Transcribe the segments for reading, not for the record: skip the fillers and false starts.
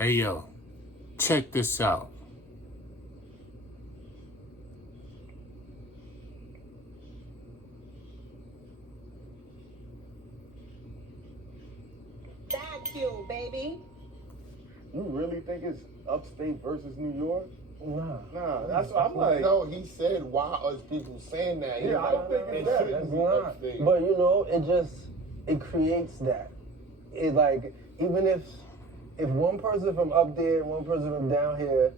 Hey yo, check this out. Vacuum, baby. You really think it's upstate versus New York? Nah, that's what I'm like. No, he said, why are people saying that? Yeah, I don't think it's that. shouldn't be not. upstate. But you know, it creates that. It like, even if one person from up there and one person from down here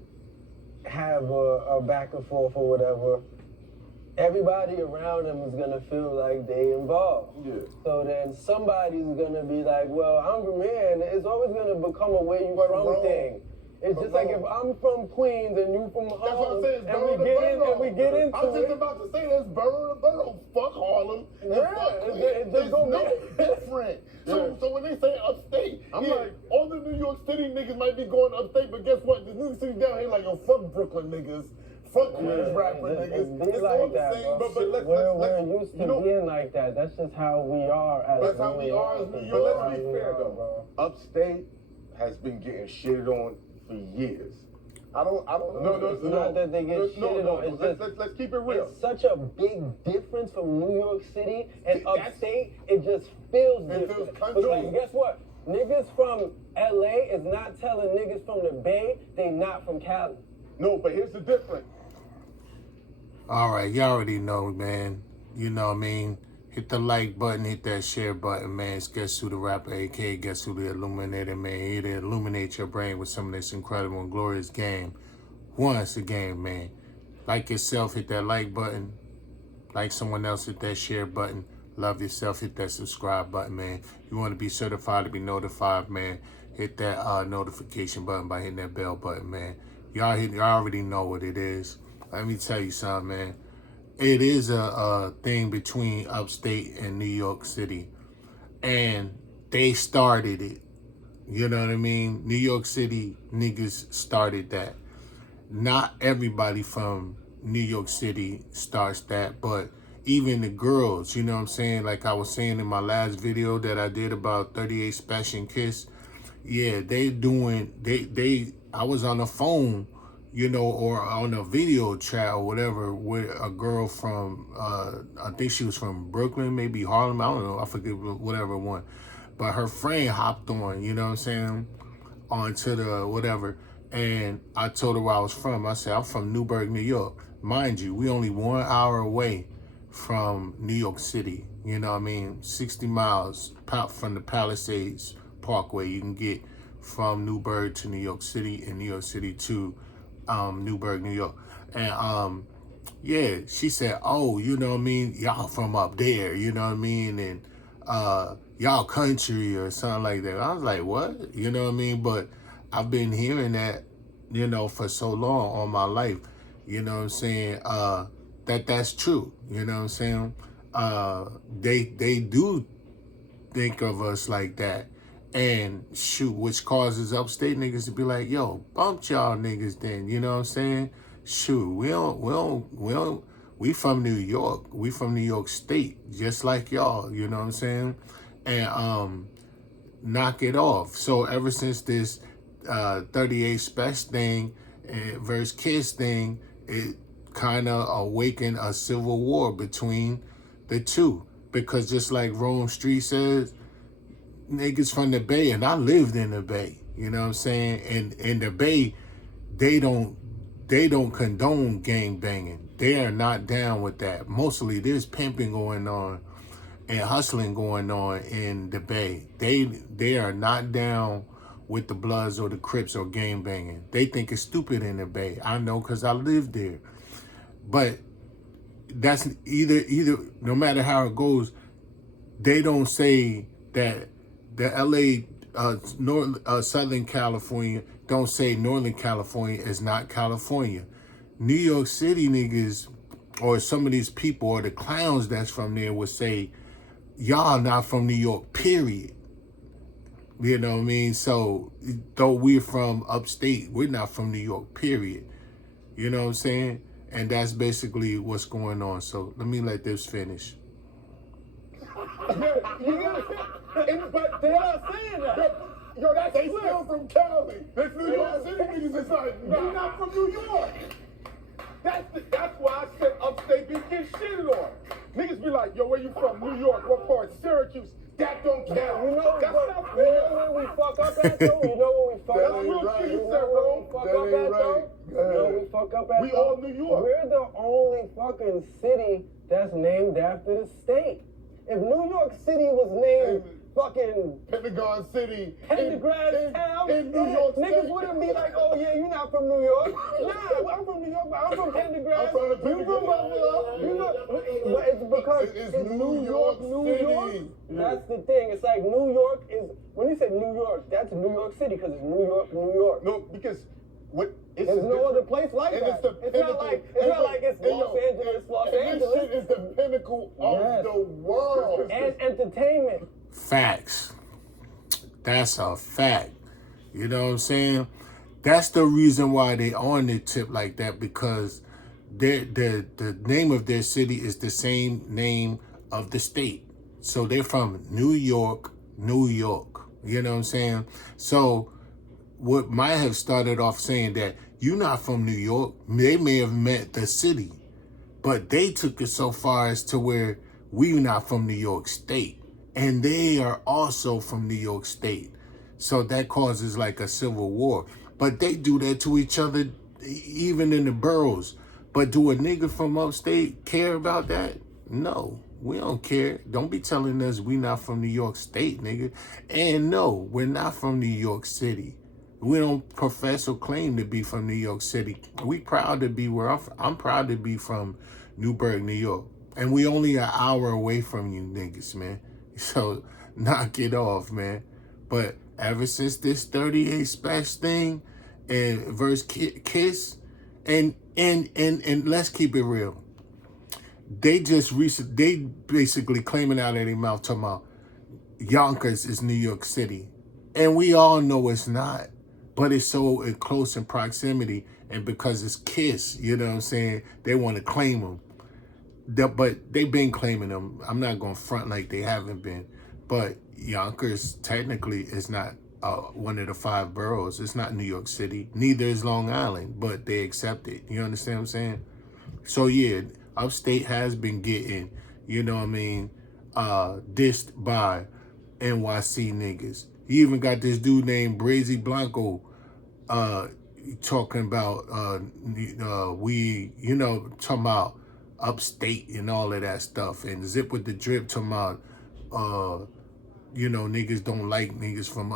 have a back and forth or whatever, everybody around them is gonna feel like they involved. Yeah. So then somebody's gonna be like, well, I'm from here, and it's always gonna become a where you from wrong. thing. It's But just like if wrong. I'm from Queens and you from That's what I'm Harlem, saying. It's and borough to borough. we get into I was just it. about to say that's borough to borough. Fuck Harlem. And Yeah, fuck it Queens. just It's go no back. different. So when they say upstate, I'm yeah, like- all the New York City niggas might be going upstate, but guess what? The New City down here like, yo, fuck Brooklyn niggas. Fuck Queens rapper niggas. Be It's like all the that, same. bro. But We're used to you know- being like that. That's just how we are as That's how we are as New York. But let's be fair though. Upstate has been getting shitted on for years. I don't know. It's not that they get shitted on. It's just, Let's keep it real. it's such a big difference from New York City and That's- upstate. It just feels It different. feels country. Because guess what? Niggas from LA is not telling niggas from the Bay they not from Cali. No, but here's the difference. All right, you already know, man. You know what I mean? Hit the like button, hit that share button, man. It's Guess Who the Rapper, aka Guess Who the Illuminator, man. Here to illuminate your brain with some of this incredible and glorious game. Once a game, man. Like yourself, hit that like button. Like someone else, hit that share button. Love yourself, hit that subscribe button, man. You want to be certified to be notified, man. Hit that notification button by hitting that bell button, man. Y'all already know what it is. Let me tell you something, man. It is a thing between upstate and New York City. And they started it. You know what I mean? New York City niggas started that. Not everybody from New York City starts that, but even the girls, you know what I'm saying? Like I was saying in my last video that I did about 38 Special and Kiss. Yeah, I was on the phone, you know, or on a video chat or whatever with a girl from, I think she was from Brooklyn, maybe Harlem, I don't know, I forget whatever one. But her friend hopped on, you know what I'm saying, onto the whatever. And I told her where I was from. I said, I'm from Newburgh, New York. Mind you, we only 1 hour away from New York City. You know what I mean? 60 miles from the Palisades Parkway. You can get from Newburgh to New York City and New York City to Newburgh, New York. And yeah, she said, oh, you know what I mean? Y'all from up there, you know what I mean? And y'all country or something like that. I was like, what? You know what I mean? But I've been hearing that, you know, for so long all my life. You know what I'm saying? That's true. You know what I'm saying? They do think of us like that. And shoot, which causes upstate niggas to be like, yo, bump y'all niggas then, you know what I'm saying? Shoot, we from New York. We from New York State, just like y'all, you know what I'm saying? And knock it off. So ever since this 38 Special thing versus Kiss thing, it kind of awakened a civil war between the two. Because just like Rome Street says, niggas from the Bay, and I lived in the Bay, you know what I'm saying? And in the Bay, they don't condone gang banging. They are not down with that. Mostly there's pimping going on and hustling going on in the Bay. They are not down with the Bloods or the Crips or gang banging. They think it's stupid in the Bay. I know because I lived there. But that's either no matter how it goes, they don't say that the LA, Southern California, don't say Northern California is not California. New York City niggas, or some of these people, or the clowns that's from there would say, y'all not from New York, period. You know what I mean? So, though we're from upstate, we're not from New York, period. You know what I'm saying? And that's basically what's going on. So, let me let this finish. You know what I'm saying? But they're not saying that. Yo, that's They clear. still from Cali. This New York City niggas is like, nah. You're not from New York. That's why I said upstate be getting shitted on. Niggas be like, yo, where you from? New York, what part? Syracuse. That don't count. You know, That's but, not you fair. know where we fuck up at though? You know where we fuck That's up real at? shit You you know said, where bro. we fuck That up ain't at right. though? You know where we fuck up at We though? all New York. We're the only fucking city that's named after the state. If New York City was named fucking Pentagon City. Pendergrass Town, in New York niggas State. wouldn't be like, oh yeah, you're not from New York. Nah, I'm from New York, but I'm from Pendergrass. I'm from You from Pendergrass. Buffalo. You know, but it's because It's it's New York New City. York. That's the thing. It's like New York is, when you say New York, that's New York City because it's New York, New York. No, because what it's There's a no other different- place like and that. it's the It's not pinnacle. like And it's Los Angeles, Los and Angeles, This shit is the pinnacle of Yes. the world. and entertainment. Facts. That's a fact. You know what I'm saying? That's the reason why they on the tip like that, because the name of their city is the same name of the state. So they're from New York, New York. You know what I'm saying? So what might have started off saying that you're not from New York, they may have meant the city. But they took it so far as to where we're not from New York State. And they are also from New York State. So that causes like a civil war. But they do that to each other even in the boroughs. But do a nigga from upstate care about that? No, we don't care. Don't be telling us we not from New York State, nigga. And no, we're not from New York City. We don't profess or claim to be from New York City. We proud to be where I'm proud to be from Newburgh, New York. And we only an hour away from you niggas, man. So knock it off, man. But ever since this 38 Special thing and verse Kiss, and let's keep it real. They basically claiming out of their mouth talking about Yonkers is New York City. And we all know it's not. But it's so close in proximity, and because it's Kiss, you know what I'm saying, they want to claim them. But they've been claiming them. I'm not going to front like they haven't been. But Yonkers technically is not one of the 5 boroughs. It's not New York City. Neither is Long Island, but they accept it. You understand what I'm saying? So yeah, upstate has been getting, you know what I mean, dissed by NYC niggas. You even got this dude named Brazy Blanco talking about talking about upstate and all of that stuff, and Zip with the Drip talking about niggas don't like niggas from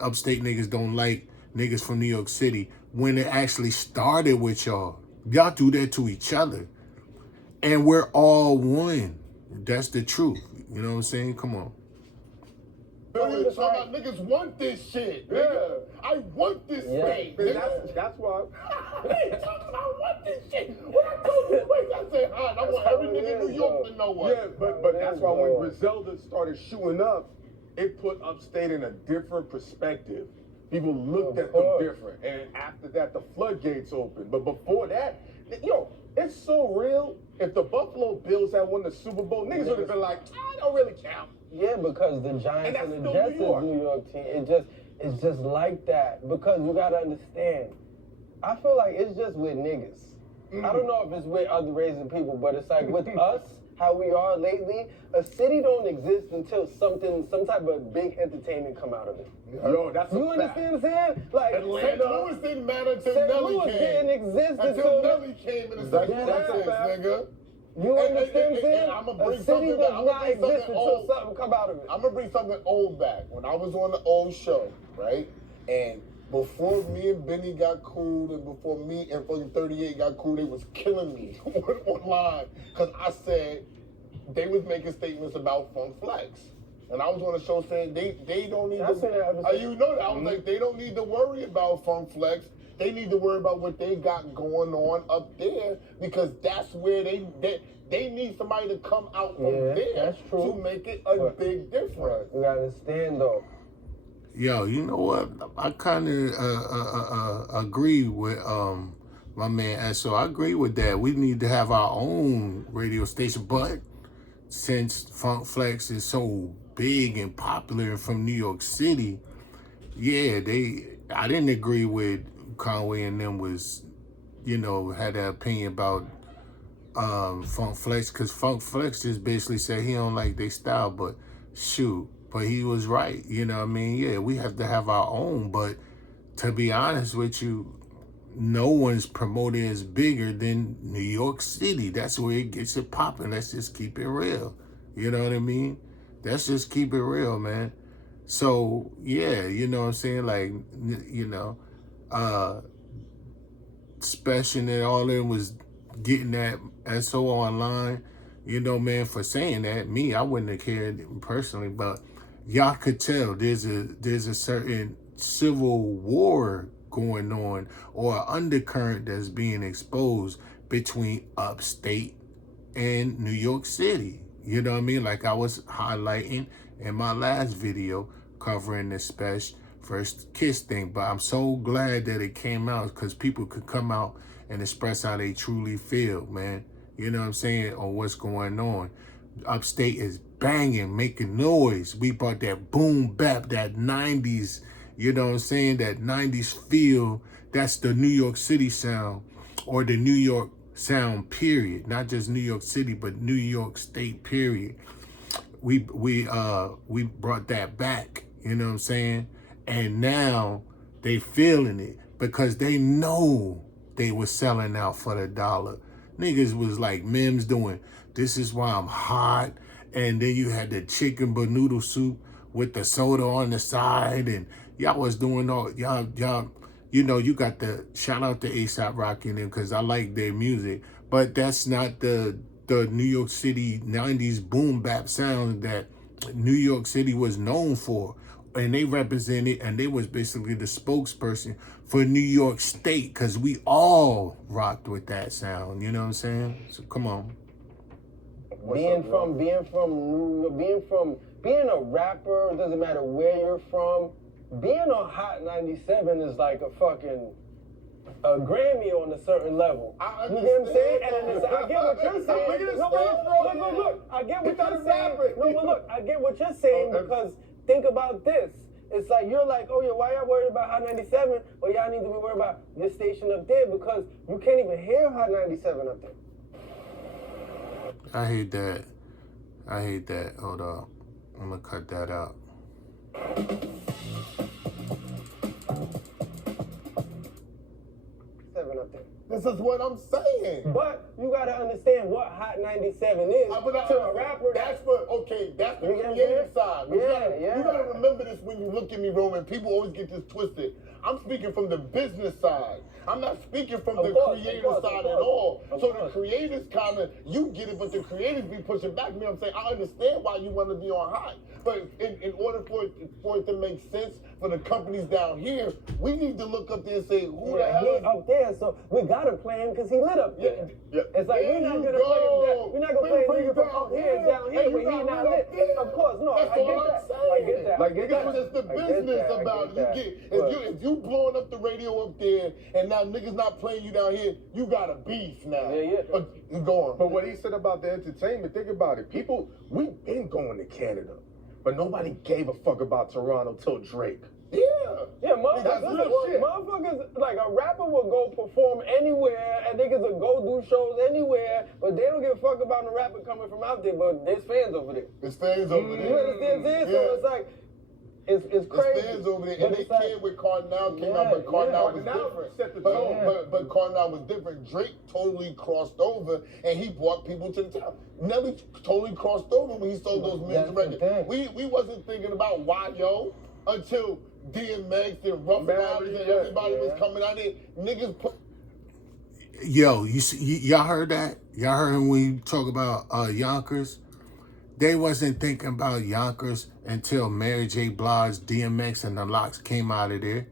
upstate, niggas don't like niggas from New York City, when it actually started with y'all. Y'all do that to each other, and we're all one. That's the truth. You know what I'm saying? Come on. Niggas talking about niggas want this shit. Nigga. I want this state. Nigga. That's why. I ain't talking about I want this shit. When I told you, wait, I said, I want every nigga in New York to know what. Yeah, but that's why when Griselda started shooting up, it put upstate in a different perspective. People looked at them different. And after that, the floodgates opened. But before that, it's so real. If the Buffalo Bills had won the Super Bowl, niggas would have been like, I don't really count. Yeah, because the Giants And and, that's the still Jets New York. is New York team. It's just like that. Because you gotta understand, I feel like it's just with niggas. I don't know if it's with other races of people, but it's like with us, how we are lately, a city don't exist until some type of big entertainment come out of it. Yo, that's a You fact. understand what I'm saying? Like St. Louis didn't matter until St. Nelly Louis came. didn't exist Until until Nelly came in the second Yeah, that's a process, fact. nigga. you understand what I'm saying? I'ma A bring city something does back. I'ma not bring exist something until old. something come out of it. I'm gonna bring something old back. When I was on the old show, right? And before me and Benny got cool, and before me and fucking 38 got cool, they was killing me online because I said they was making statements about Funk Flex. And I was on the show saying they don't need I seen that episode. you know that. I was like, they don't need to worry about Funk Flex. They need to worry about what they got going on up there, because that's where they need somebody to come out from Yeah, there that's true. to make it a big difference. You gotta understand though. Yo, you know what? I kind of agree with my man So I agree with that. We need to have our own radio station, but since Funk Flex is so big and popular from New York City, yeah, I didn't agree with Conway and them was, had that opinion about Funk Flex, because Funk Flex just basically said he don't like their style, but shoot, but he was right. You know what I mean? Yeah, we have to have our own, but to be honest with you, no one's promoting is bigger than New York City. That's where it gets it popping. Let's just keep it real. You know what I mean? Let's just keep it real, man. So, yeah, you know what I'm saying? Like, Special and all them was getting that SO online, man, for saying that. Me, I wouldn't have cared personally, but y'all could tell there's a certain civil war going on, or an undercurrent that's being exposed between upstate and New York City. You know what I mean? Like I was highlighting in my last video covering the Special first Kiss thing, but I'm so glad that it came out, because people could come out and express how they truly feel, man. You know what I'm saying? Or what's going on. Upstate is banging, making noise. We brought that boom bap, that 90s, you know what I'm saying? That 90s feel. That's the New York City sound, or the New York sound, period. Not just New York City, but New York State, period. We brought that back, you know what I'm saying? And now they feeling it, because they know they was selling out for the dollar. Niggas was like Mims doing, "This is why I'm hot." And then you had the chicken but noodle soup with the soda on the side, and y'all was doing all, y'all, you got the, shout out to A$AP Rocky and them, because I like their music, but that's not the New York City 90s boom bap sound that New York City was known for. And they represented, and they was basically the spokesperson for New York State, because we all rocked with that sound. You know what I'm saying? So come on. Being a rapper, it doesn't matter where you're from. Being on Hot 97 is like a fucking Grammy on a certain level. You get what I'm saying? And I get what you're saying. Look, I get what you're saying. No, but look, I get what you're saying, because think about this. It's like, you're like, oh yeah, why y'all worried about Hot 97? Well, y'all need to be worried about your station up there, because you can't even hear Hot 97 up there. I hate that. Hold up. I'm gonna cut that out. Up there. This is what I'm saying. But you gotta understand what Hot 97 is to a rapper. That's the creative side. You gotta remember this when you look at me, Roman. People always get this twisted. I'm speaking from the business side. I'm not speaking from the creative side at all. So the creators kind of, you get it, but the creators be pushing back. You know what I'm saying? I understand why you want to be on Hot. But in order for it to make sense for the companies down here, we need to look up there and say, who the hell is up there? So we gotta play him because he lit up there. It's like, we're not gonna play him down. We're not gonna play him from up here down here, but he's not lit. Of course, no, I get that. Like, it's just the business about it. If you blowing up the radio up there and now niggas not playing you down here, you got a beef now. Go on. But what he said about the entertainment, think about it. People, we've been going to Canada, but nobody gave a fuck about Toronto till Drake. Motherfuckers, like a rapper will go perform anywhere, and niggas will go do shows anywhere, but they don't give a fuck about the rapper coming from out there, but there's fans over there. There's fans over there. You understand this? So it's like, it's crazy. There's fans over there, and they came with Cardinal came out, but Cardinal was different. But Cardinal was different. Drake totally crossed over, and he brought people to the town. Nelly totally crossed over when he sold those men's records. We wasn't thinking about YO until DMX and Rough Riders and everybody was coming out there. Niggas put. Yo, y'all heard that? Y'all heard when we talk about Yonkers? They wasn't thinking about Yonkers until Mary J. Blige, DMX, and the Lox came out of there.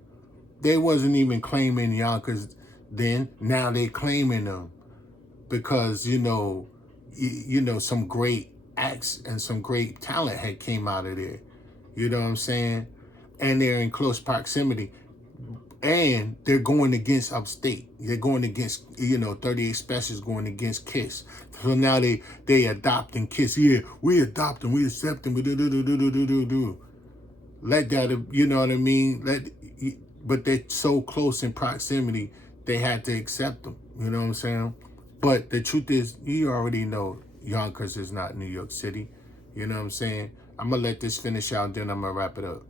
They wasn't even claiming Yonkers then. Now they claiming them because, some great acts and some great talent had came out of there. You know what I'm saying? And they're in close proximity. And they're going against Upstate. They're going against, 38 Specials going against Kiss. So now they adopting Kiss. Yeah, we adopting, we accepting, we do. let that, you know what I mean? But they're so close in proximity, they had to accept them. You know what I'm saying? But the truth is, you already know Yonkers is not New York City. You know what I'm saying? I'm going to let this finish out, then I'm going to wrap it up.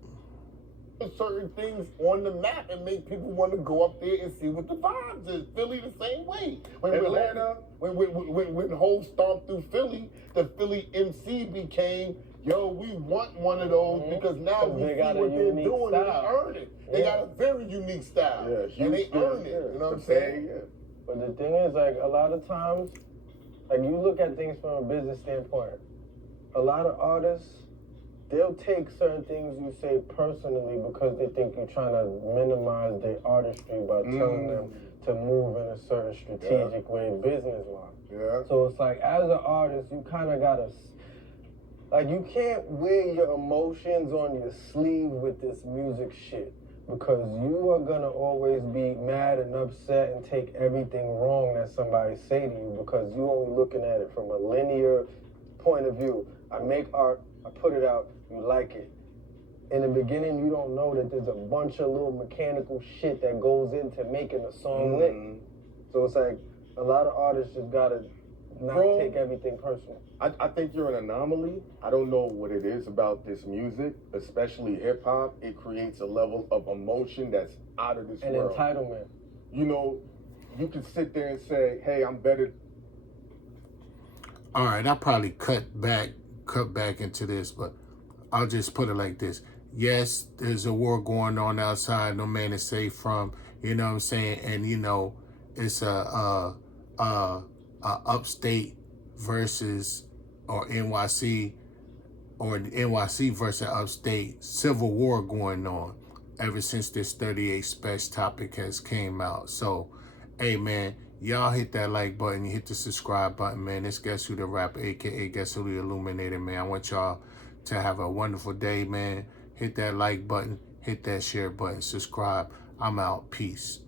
Certain things on the map and make people want to go up there and see what the vibes is. Philly the same way. When Hov stomped through Philly, the Philly MC became, yo, we want one of those because now we see what they're doing and they earn it. They got a very unique style and they earn it. You know what I'm saying? But the thing is, like, a lot of times, like, you look at things from a business standpoint. A lot of artists, they'll take certain things you say personally because they think you're trying to minimize their artistry by telling them to move in a certain strategic way, business-wise. Yeah. So it's like, as an artist, you kind of gotta, like, you can't wear your emotions on your sleeve with this music shit because you are gonna always be mad and upset and take everything wrong that somebody say to you because you only looking at it from a linear point of view. I make art, I put it out, you like it. In the beginning, you don't know that there's a bunch of little mechanical shit that goes into making a song lit. So it's like, a lot of artists just gotta not take everything personal. I think you're an anomaly. I don't know what it is about this music, especially hip hop. It creates a level of emotion that's out of this world. And entitlement. You know, you can sit there and say, hey, I'm better. All right, I'll probably cut back into this, but I'll just put it like this. Yes, there's a war going on outside, no man is safe from, you know what I'm saying? And, you know, it's a upstate versus, or NYC, or NYC versus upstate civil war going on ever since this 38 Special topic has came out. So, hey, man, y'all hit that like button, hit the subscribe button, man. This Guess Who the Rapper, a.k.a. Guess Who the Illuminator, man. I want y'all to have a wonderful day, man. Hit that like button, hit that share button, subscribe. I'm out. Peace.